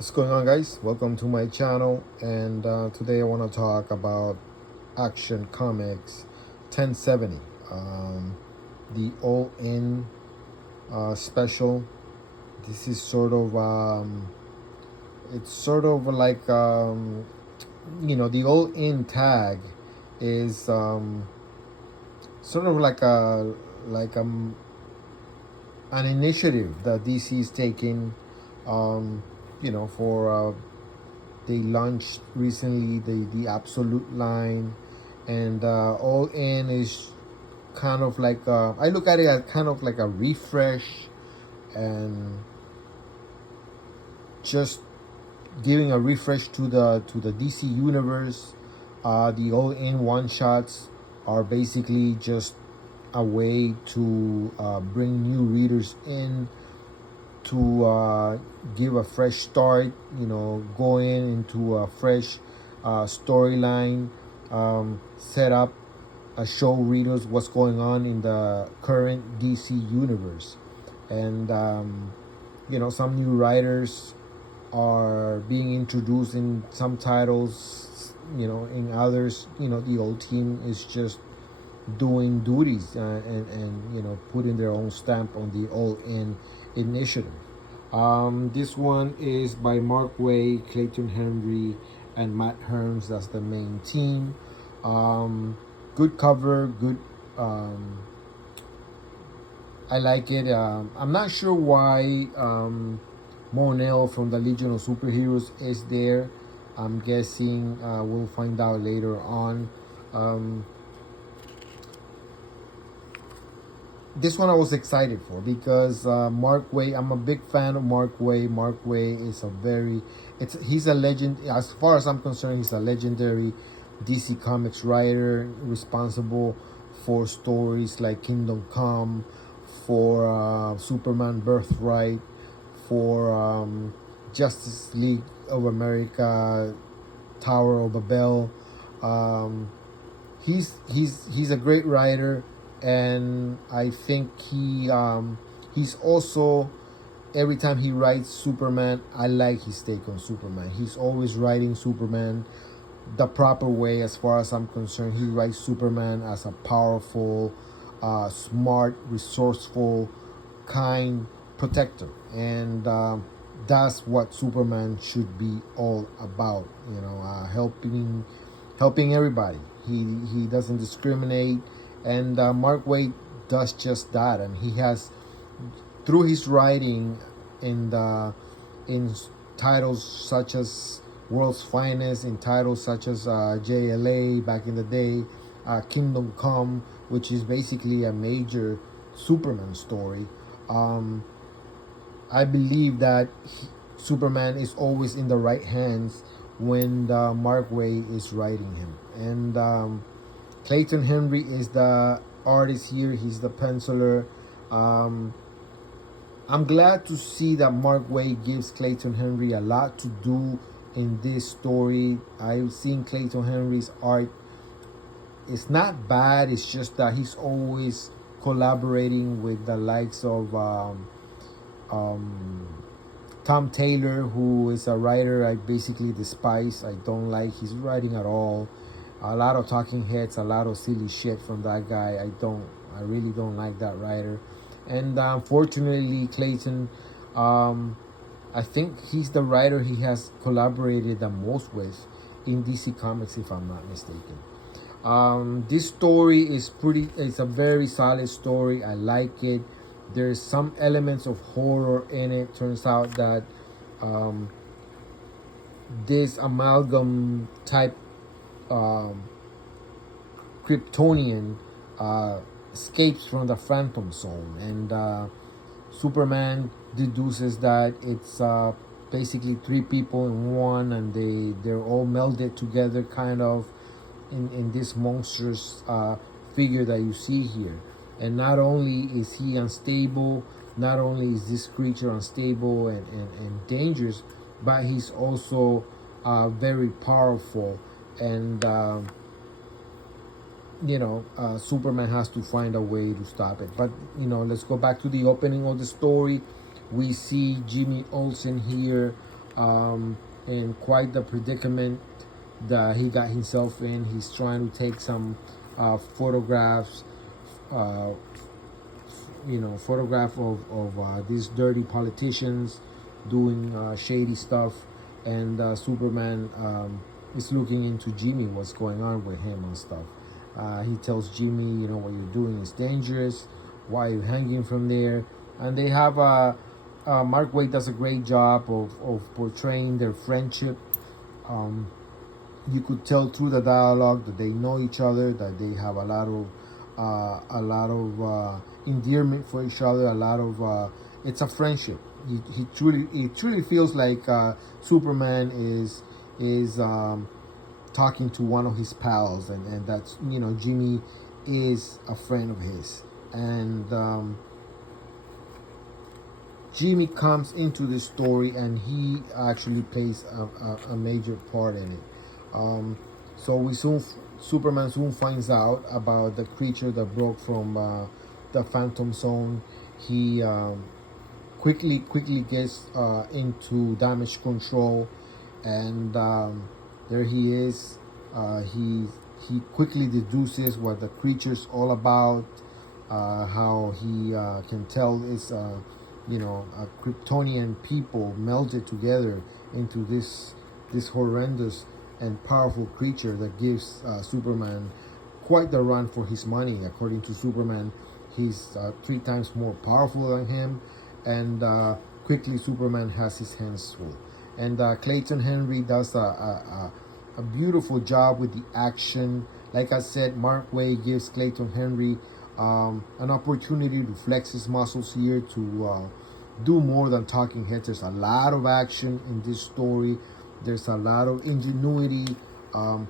What's going on, guys? Welcome to my channel, and today I want to talk about Action Comics 1070, the all-in special. This is it's sort of like the all-in tag is sort of like an initiative that DC is taking. For they launched recently the Absolute line, and All In is kind of like I look at it as kind of like a refresh, and just giving a refresh to the DC universe. The All In one shots are basically just a way to bring new readers in, to give a fresh start, going into a fresh storyline, set up, show readers what's going on in the current DC universe. And, some new writers are being introduced in some titles, in others, the old team is just doing duties, and putting their own stamp on the all-in initiative. This one is by Mark Waid, Clayton Henry, and Matt Herms. That's the main team. Good cover, good. I like it. I'm not sure why Monel from the Legion of Superheroes is there. I'm guessing we'll find out later on. This one I was excited for because Mark Waid. I'm a big fan of Mark Waid. Mark Waid is he's a legend. As far as I'm concerned, he's a legendary DC Comics writer, responsible for stories like Kingdom Come, for Superman Birthright, for Justice League of America, Tower of Babel. He's a great writer, and I think he's also, every time he writes Superman, I like his take on Superman. He's always writing Superman the proper way, as far as I'm concerned. He writes Superman as a powerful, smart, resourceful, kind protector, and that's what Superman should be all about. Helping everybody. He doesn't discriminate, and Mark Waid does just that. And he has, through his writing in titles such as World's Finest, in titles such as JLA back in the day, Kingdom Come, which is basically a major Superman story. I believe that Superman is always in the right hands when Mark Waid is writing him. And Clayton Henry is the artist here. He's the penciler. I'm glad to see that Mark Waid gives Clayton Henry a lot to do in this story. I've seen Clayton Henry's art. It's not bad. It's just that he's always collaborating with the likes of Tom Taylor, who is a writer I basically despise. I don't like his writing at all. A lot of talking heads, a lot of silly shit from that guy. I really don't like that writer. And unfortunately, Clayton, I think he's the writer he has collaborated the most with in DC Comics, if I'm not mistaken. This story it's a very solid story. I like it. There's some elements of horror in it. Turns out that this amalgam type Kryptonian escapes from the Phantom Zone, and Superman deduces that it's basically three people in one, and they're all melded together, kind of in this monstrous figure that you see here. And not only is he unstable, not only is this creature unstable and dangerous, but he's also very powerful. And Superman has to find a way to stop it. But let's go back to the opening of the story. We see Jimmy Olsen here, in quite the predicament that he got himself in. He's trying to take some photographs, uh, photograph of these dirty politicians doing shady stuff, and Superman is looking into Jimmy, what's going on with him and stuff. He tells Jimmy, what you're doing is dangerous. Why are you hanging from there? And they have Mark Waid does a great job of portraying their friendship. You could tell through the dialogue that they know each other, that they have a lot of endearment for each other. It's a friendship. It truly feels like Superman is talking to one of his pals, and that's Jimmy is a friend of his, and Jimmy comes into the story, and he actually plays a major part in it. So Superman soon finds out about the creature that broke from the Phantom Zone. He quickly gets into damage control, and there he is. He quickly deduces what the creature's all about. How he can tell is Kryptonian people melted together into this horrendous and powerful creature that gives Superman quite the run for his money. According to Superman, he's 3 times more powerful than him, and quickly Superman has his hands full. And Clayton Henry does a beautiful job with the action. Like I said, Mark Waid gives Clayton Henry an opportunity to flex his muscles here, to do more than talking heads. There's a lot of action in this story. There's a lot of ingenuity.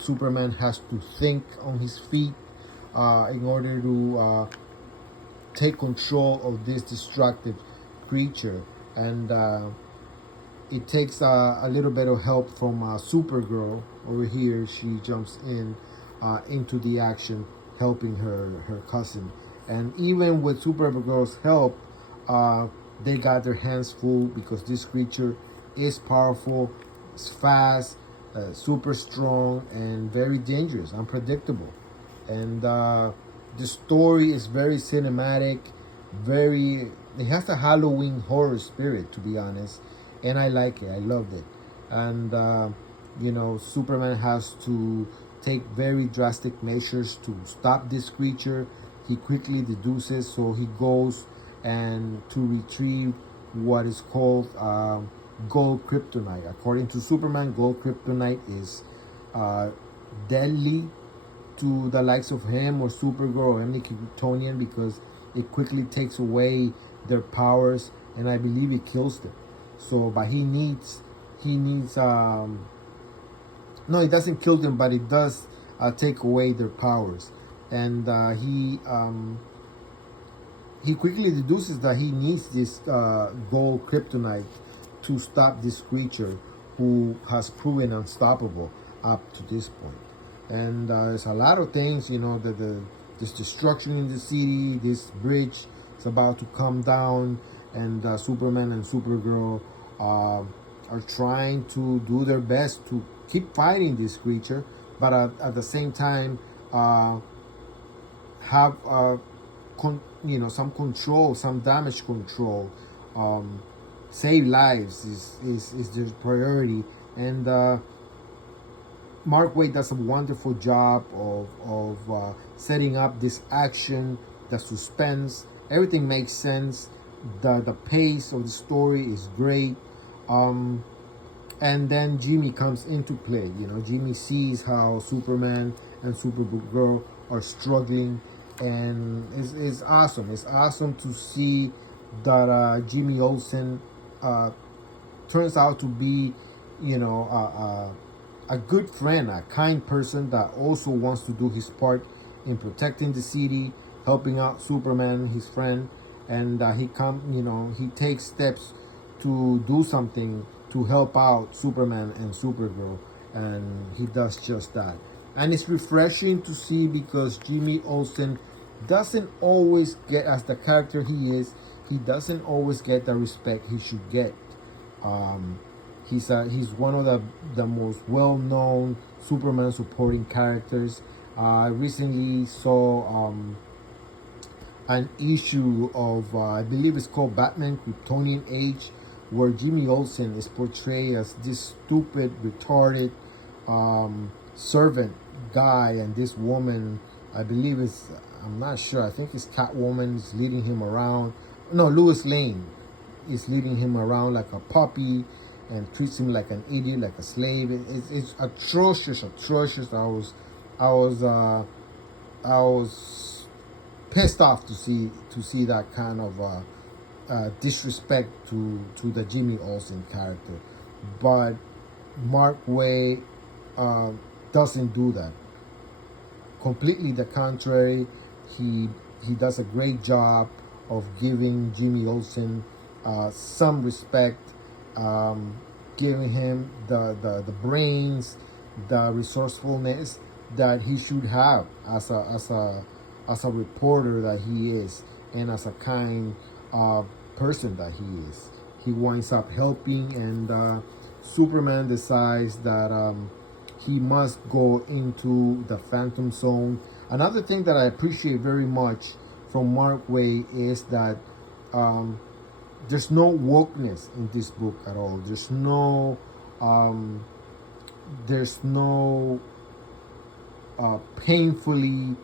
Superman has to think on his feet in order to take control of this destructive creature. And it takes a little bit of help from Supergirl over here. She jumps into the action, helping her cousin. And even with Supergirl's help, they got their hands full, because this creature is powerful, it's fast, super strong, and very dangerous, unpredictable. And the story is very cinematic, it has a Halloween horror spirit, to be honest, and I like it. I loved it. And Superman has to take very drastic measures to stop this creature. He quickly deduces, so he goes and to retrieve what is called gold kryptonite. According to Superman, gold kryptonite is deadly to the likes of him or Supergirl or any Kryptonian, because it quickly takes away their powers, and I believe it kills them. So, but he needs no, it doesn't kill them, but it does take away their powers. And he quickly deduces that he needs this gold kryptonite to stop this creature who has proven unstoppable up to this point. And there's a lot of things, this destruction in the city, this bridge is about to come down, and Superman and Supergirl are trying to do their best to keep fighting this creature, but at the same time have some control, some damage control. Save lives is their priority. And Mark Waid does a wonderful job of setting up this action, the suspense. Everything makes sense. The pace of the story is great. And then Jimmy comes into play. Jimmy sees how Superman and Supergirl are struggling, and it's awesome. It's awesome to see that Jimmy Olsen turns out to be, a good friend, a kind person that also wants to do his part in protecting the city, helping out Superman, his friend, and he takes steps to do something to help out Superman and Supergirl, and he does just that. And it's refreshing to see, because Jimmy Olsen doesn't always get, as the character he is, he doesn't always get the respect he should get. He's one of the most well-known Superman supporting characters. I recently saw an issue of I believe it's called Batman Kryptonian Age, where Jimmy Olsen is portrayed as this stupid, retarded servant guy, and this woman, I believe is, I'm not sure, I think it's Catwoman, is leading him around. No, Lois Lane is leading him around like a puppy and treats him like an idiot, like a slave. It's atrocious, atrocious. I was I was pissed off to see that kind of disrespect to the Jimmy Olsen character. But Mark Waid doesn't do that. Completely the contrary. He does a great job of giving Jimmy Olsen some respect, giving him the brains, the resourcefulness that he should have as a reporter that he is, and as a kind person that he is. He winds up helping, and Superman decides that he must go into the Phantom Zone. Another thing that I appreciate very much from Mark Waid is that there's no wokeness in this book at all. There's no painfully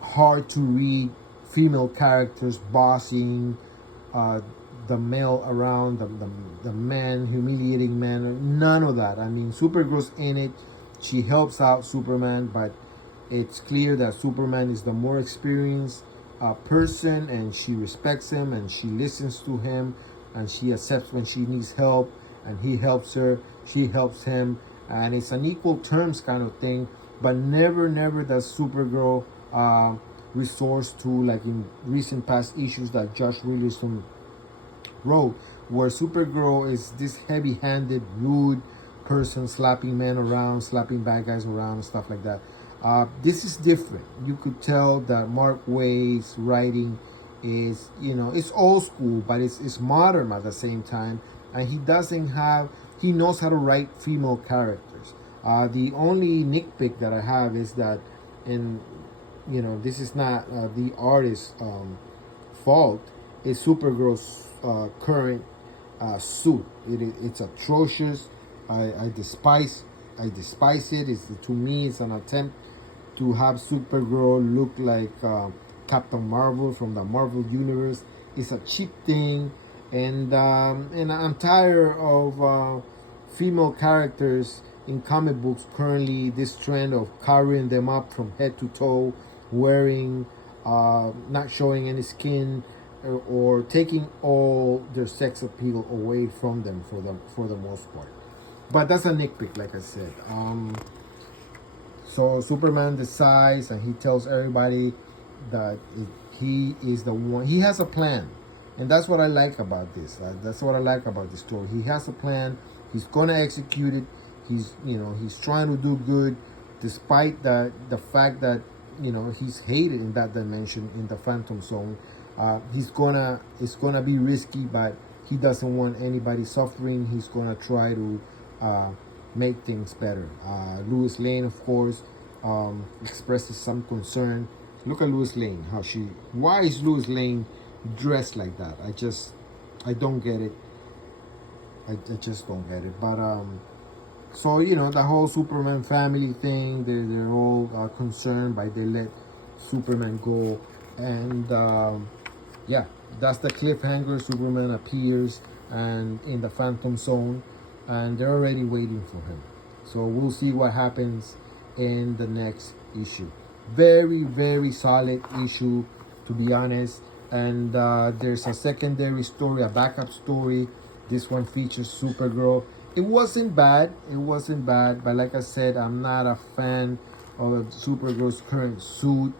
hard to read female characters bossing the male around, the man, humiliating man. None of that. I mean, Supergirl's in it. She helps out Superman, but it's clear that Superman is the more experienced person, and she respects him, and she listens to him, and she accepts when she needs help, and he helps her, she helps him, and it's an equal terms kind of thing. But never does Supergirl resource to, like in recent past issues that Josh Williamson wrote, where Supergirl is this heavy-handed, rude person, slapping men around, slapping bad guys around, and stuff like that. This is different. You could tell that Mark Waid's writing is, it's old school, but it's modern at the same time. And he knows how to write female characters. The only nitpick that I have is that, and this is not the artist's fault, is Supergirl's current suit. It's atrocious. I despise it. To me, it's an attempt to have Supergirl look like Captain Marvel from the Marvel Universe. It's a cheap thing, and I'm tired of female characters in comic books currently. This trend of covering them up from head to toe, wearing, not showing any skin, or taking all their sex appeal away from them for the most part. But that's a nitpick, like I said. So Superman decides, and he tells everybody that he is the one. He has a plan, and that's what I like about this. That's what I like about this story. He has a plan. He's gonna execute it. He's trying to do good, despite the fact that he's hated in that dimension, in the Phantom Zone. It's gonna be risky, but he doesn't want anybody suffering. He's gonna try to make things better. Lois Lane, of course, expresses some concern. Look at Lois Lane. Why is Lois Lane dressed like that? I don't get it. I just don't get it. But so the whole Superman family thing, they're all concerned, but they let Superman go, and yeah, that's the cliffhanger. Superman appears and in the Phantom Zone, and they're already waiting for him. So we'll see what happens in the next issue. Very solid issue, to be honest. And there's a secondary story, a backup story. This one features Supergirl. It wasn't bad, but like I said, I'm not a fan of Supergirl's current suit.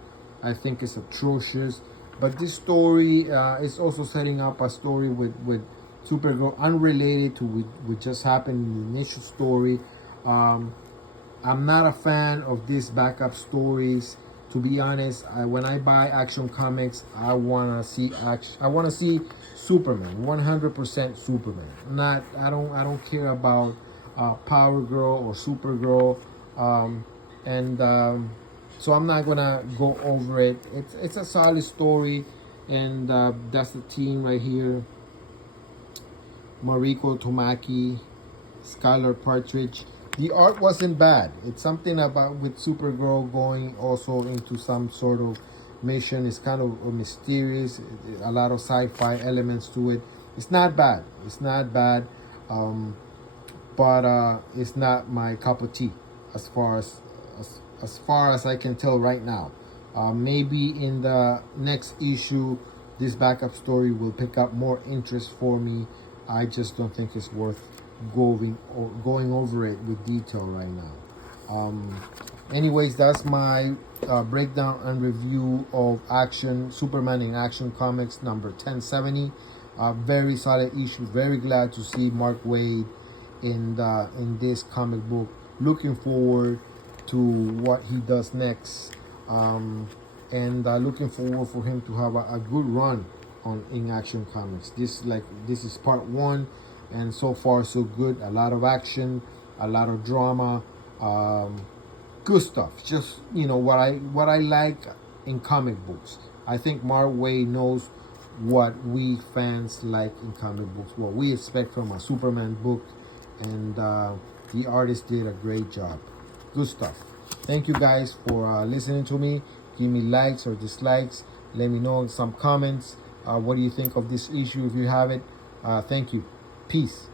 I think it's atrocious. But this story is also setting up a story with Supergirl unrelated to what just happened in the initial story. I'm not a fan of these backup stories To be honest, when I buy Action Comics, I wanna see action. I wanna see Superman, 100% Superman. Not I don't care about Power Girl or Supergirl, and so I'm not gonna go over it. It's a solid story, and that's the team right here: Mariko Tamaki, Skylar Partridge. The art wasn't bad. It's something about with Supergirl going also into some sort of mission. It's kind of mysterious. A lot of sci-fi elements to it. It's not bad. It's not bad, but it's not my cup of tea as far as I can tell right now. Maybe in the next issue, this backup story will pick up more interest for me. I just don't think it's worth going over it with detail right now. Anyways, that's my breakdown and review of Superman in Action Comics number 1070. Very solid issue. Very glad to see Mark Waid in this comic book. Looking forward to what he does next, and looking forward for him to have a good run in Action Comics. This is part 1, and so far so good. A lot of action, a lot of drama, good stuff. Just what I like in comic books. I think Mark Waid knows what we fans like in comic books, what we expect from a Superman book, and the artist did a great job. Good stuff. Thank you guys for listening to me. Give me likes or dislikes. Let me know in some comments. What do you think of this issue if you have it? Thank you. Peace.